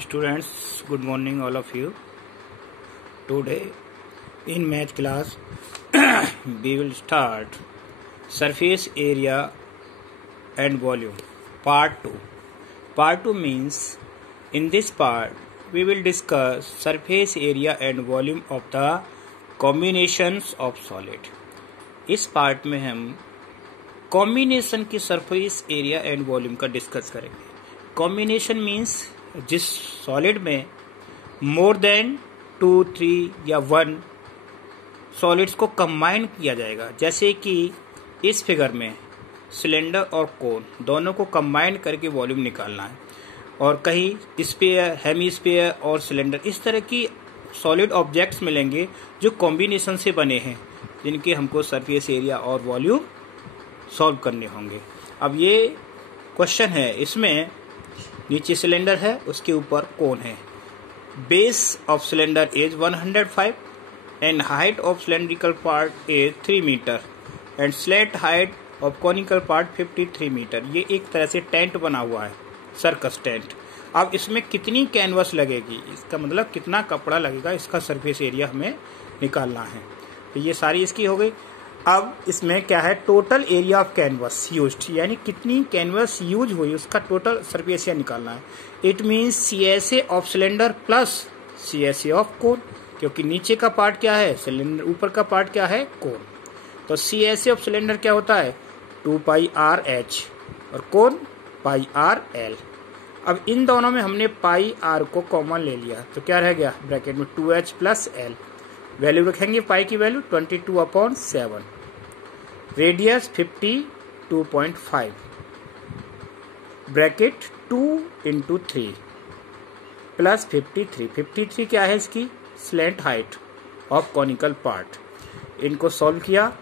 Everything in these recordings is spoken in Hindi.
Students, good morning all of you. Today in math class we will start surface area and volume part 2. Part 2 means in this part we will discuss surface area and volume of the combinations of solid. इस पार्ट में हम कॉम्बिनेशन की सरफेस एरिया एंड वॉल्यूम का डिस्कस करेंगे. कॉम्बिनेशन मीन्स जिस सॉलिड में मोर देन 2, 3 या 1 सॉलिड्स को कंबाइन किया जाएगा. जैसे कि इस फिगर में सिलेंडर और कोन दोनों को कंबाइन करके वॉल्यूम निकालना है, और कहीं स्फीयर, हेमीस्फीयर और सिलेंडर, इस तरह की सॉलिड ऑब्जेक्ट्स मिलेंगे जो कॉम्बिनेशन से बने हैं, जिनके हमको सरफेस एरिया और वॉल्यूम सॉल्व करने होंगे. अब ये क्वेश्चन है, इसमें नीचे सिलेंडर है, उसके ऊपर कोन है. Base of cylinder is 105 and height of cylindrical part is 3 metre and slant height of conical part 53 metre. ये एक तरह से टेंट बना हुआ है, सर्कस टेंट. अब इसमें कितनी कैनवस लगेगी, इसका मतलब कितना कपड़ा लगेगा, इसका सरफेस एरिया हमें निकालना है. तो ये सारी इसकी हो गई. अब इसमें क्या है, total area of canvas used, यानी कितनी कैनवस यूज हुई उसका टोटल सरफेस एरिया निकालना है. It means CSA of cylinder plus CSA of cone, क्योंकि नीचे का पार्ट क्या है सिलेंडर, ऊपर का पार्ट क्या है कोन. तो CSA ऑफ सिलेंडर क्या होता है 2πRH और कोन πRL. अब इन दोनों में हमने πR को कॉमन ले लिया, तो क्या रह गया ब्रैकेट में 2H प्लस L. वैल्यू रखेंगे पाई की वैल्यू 22/7, रेडियस 52.5, ब्रैकेट 2 × 3 प्लस 53 क्या है इसकी slant height of conical part. इनको सॉल्व किया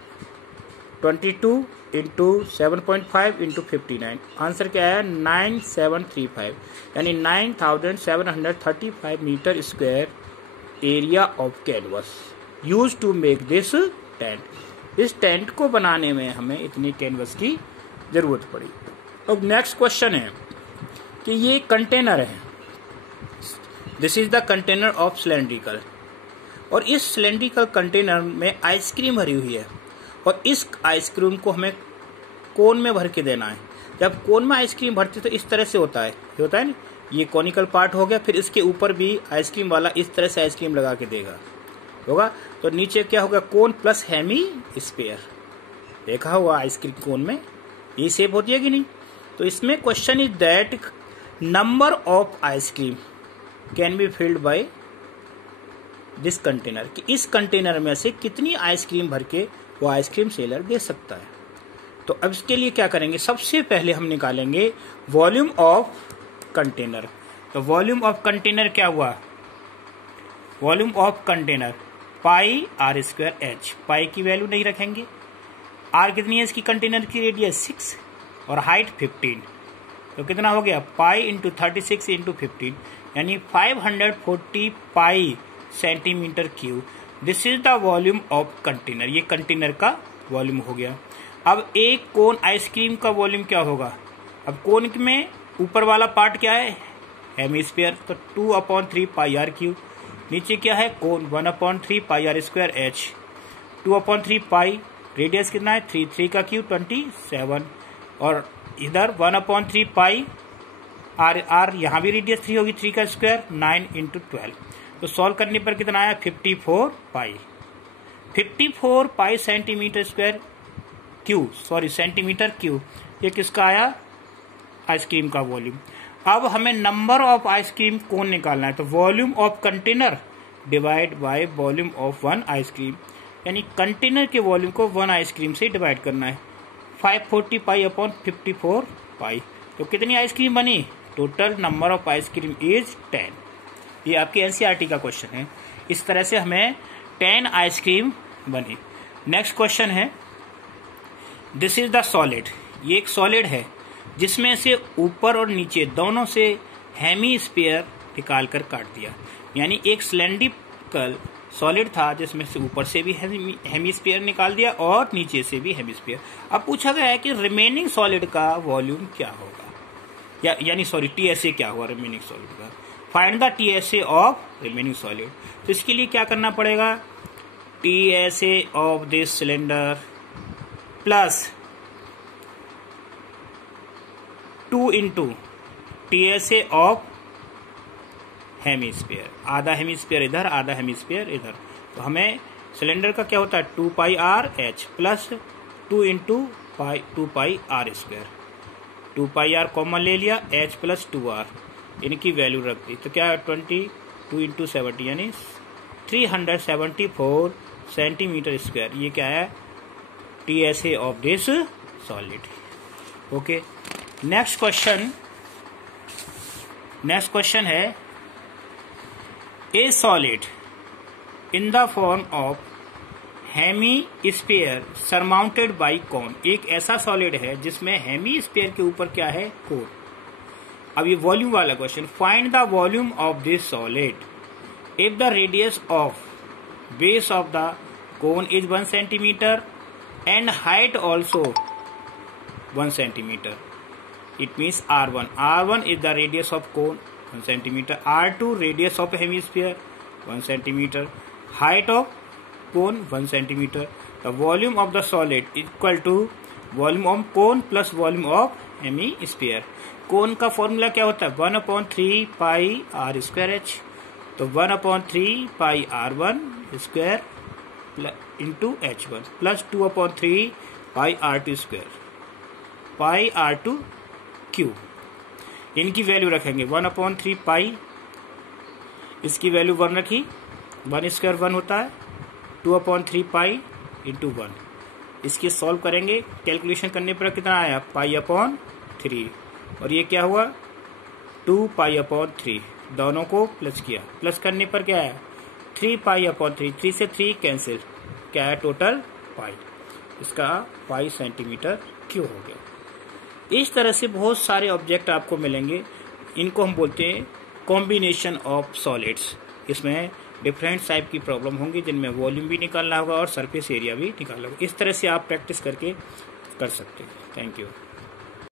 22 × 7.5 × 59, आंसर क्या आया 9735, यानी 9735 metre square area of canvas use to make this tent. इस टेंट को बनाने में हमें इतनी कैनवस की जरूरत पड़ी. अब नेक्स्ट क्वेश्चन है कि ये कंटेनर है, this is the container of cylindrical, और इस सिलेंड्रिकल कंटेनर में आइसक्रीम भरी हुई है, और इस आइसक्रीम को हमें कोन में भर के देना है. जब कोन में आइसक्रीम भरते तो इस तरह से होता है ना, ये कॉनिकल पार्ट हो गया, फिर इसके ऊपर भी आइसक्रीम वाला इस तरह से आइसक्रीम लगा के देगा होगा. तो नीचे क्या होगा कोन प्लस हेमी स्फीयर, देखा हुआ आइसक्रीम कोन में ये शेप होती है कि नहीं. तो इसमें question is that number of ice cream can be filled by this container, कि इस कंटेनर में से कितनी आइसक्रीम भर के वो आइसक्रीम सेलर दे सकता है. तो अब इसके लिए क्या करेंगे, सबसे पहले हम निकालेंगे वॉल्यूम ऑफ कंटेनर. तो वॉल्यूम ऑफ कंटेनर क्या हुआ, वॉल्यूम ऑफ कंटेनर πr²H. पाई की वैल्यू नहीं रखेंगे, R कितनी है इसकी कंटेनर की, रेडियस 6 और हाइट 15, तो कितना हो गया पाई × 36 × 15, यानी 540 पाई centimetre cube. This is the volume of container, ये कंटेनर का वॉल्यूम हो गया. अब एक कोन आइसक्रीम का वॉल्यूम क्या होगा, अब कोन में ऊपर वाला पार्ट क्या है हेमीस्फीयर, तो 2/3 πr³. नीचे क्या है कोन 1/3 πr²H, 2/3 पाई, रेडियस कितना है 3 का क्यूब 27, और इधर 1/3 पाई R, यहाँ भी रेडियस 3 होगी, 3 का स्क्वायर 9 × 12. तो सॉल्व करने पर कितना आया 54 पाई centimetre square cube, sorry centimetre cube. ये किसका आया आइसक्रीम का वॉल्यूम. अब हमें नंबर ऑफ आइसक्रीम कोन निकालना है, तो volume of container divide by volume of 1 ice cream, यानी कंटेनर के वॉल्यूम को 1 आइसक्रीम से डिवाइड करना है. 540 π/54 पाई, तो कितनी आइसक्रीम बनी, total number of ice cream is 10. ये आपके NCERT का क्वेश्चन है. इस तरह से हमें 10 आइसक्रीम बनी. नेक्स्ट क्वेश्चन है, दिस इज द सॉलिड, ये एक सॉलिड है जिसमें से ऊपर और नीचे दोनों से हेमीस्फीयर निकाल कर काट दिया, यानी एक सिलेंड्रिकल सॉलिड था जिसमें से ऊपर से भी हेमीस्फीयर निकाल दिया और नीचे से भी हेमीस्फीयर. अब पूछा गया है कि रिमेनिंग सॉलिड का वॉल्यूम क्या होगा, यानी सॉरी TSA क्या हुआ रिमेनिंग सॉलिड का. Find the TSA of remaining solid. तो इसके लिए क्या करना पड़ेगा, TSA of this cylinder plus 2 into TSA of hemisphere, आधा हेमीस्फीयर इधर आधा हेमीस्फीयर इधर। तो हमें सिलेंडर का क्या होता है 2πRH plus 2 into 2πR²। 2πR common ले लिया, H प्लस 2R इनकी वैल्यू रख दी। तो क्या है 22 इंटू 70 यानी 374 सेंटीमीटर स्क्वायर। ये क्या है TSA of this solid. Okay, next question है a solid in the form of hemisphere surmounted by cone. एक ऐसा सॉलिड है जिसमें हेमीस्फीयर के ऊपर क्या है कोन। अब ये वॉल्यूम वाला question, find the volume of this solid if the radius of base of the cone is 1 centimetre and height also 1 centimetre. It means R1 is the radius of cone 1 centimeter, R2 radius of hemisphere 1 centimeter, height of cone 1 centimeter. The volume of the solid equal to volume of cone plus volume of hemisphere. कोन का फॉर्मूला क्या होता है 1/3 पाई R² H। तो 1/3 पाई R1 square into H1 plus 2/3 पाई R2 square pi R2 Q. इनकी वैल्यू रखेंगे 1/3 पाई, इसकी वैल्यू 1 रखी, 1 स्क्वायर 1 होता है, 2/3 पाई इंटू 1। इसकी सॉल्व करेंगे, कैलकुलेशन करने पर कितना आया π/3 और ये क्या हुआ 2π/3। दोनों को प्लस किया, प्लस करने पर क्या आया 3π/3, 3 से 3 कैंसिल, क्या है टोटल पाई। इसका पाई सेंटीमीटर क्यू हो गया। इस तरह से बहुत सारे ऑब्जेक्ट आपको मिलेंगे, इनको हम बोलते हैं कॉम्बिनेशन ऑफ सॉलिड्स। इसमें डिफरेंट टाइप की प्रॉब्लम होंगी जिनमें वॉल्यूम भी निकालना होगा और सरफेस एरिया भी निकालना होगा। इस तरह से आप प्रैक्टिस करके कर सकते हैं। Thank you.